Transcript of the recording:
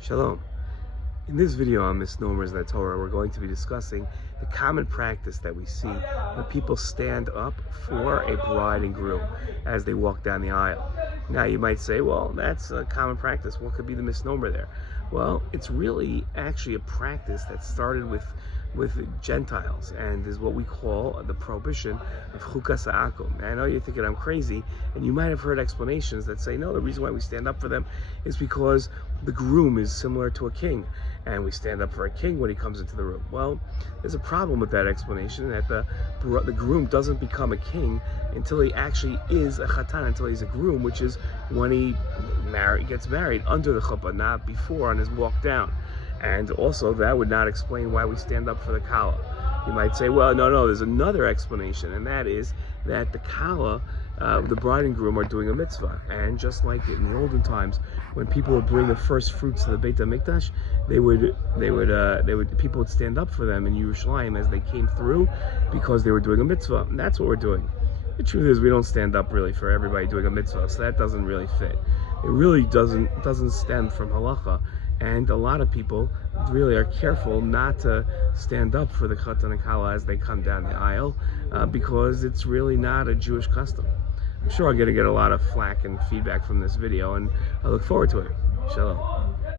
Shalom. In this video on Misnomers that Torah, we're going to be discussing the common practice that we see when people stand up for a bride and groom as they walk down the aisle. Now you might say, well, that's a common practice. What could be the misnomer there? Well, it's really actually a practice that started with Gentiles and is what we call the prohibition of chukas ha'akum. I know you're thinking I'm crazy, and you might have heard explanations that say, no, the reason why we stand up for them is because the groom is similar to a king, and we stand up for a king when he comes into the room. Well, there's a problem with that explanation, that the groom doesn't become a king until he actually is a chatan, until he's a groom, which is when he gets married under the chuppah, not before on his walk down. And also, that would not explain why we stand up for the kala. You might say, well, no, there's another explanation, and that is that the kala, the bride and groom, are doing a mitzvah. And just like in the olden times, when people would bring the first fruits to the Beit HaMikdash, people would stand up for them in Yerushalayim as they came through, because they were doing a mitzvah. And that's what we're doing. The truth is, we don't stand up really for everybody doing a mitzvah, so that doesn't really fit. It really doesn't stem from halacha. And a lot of people really are careful not to stand up for the chatan and kala as they come down the aisle, because it's really not a Jewish custom. I'm sure I'm going to get a lot of flack and feedback from this video, and I look forward to it. Shalom.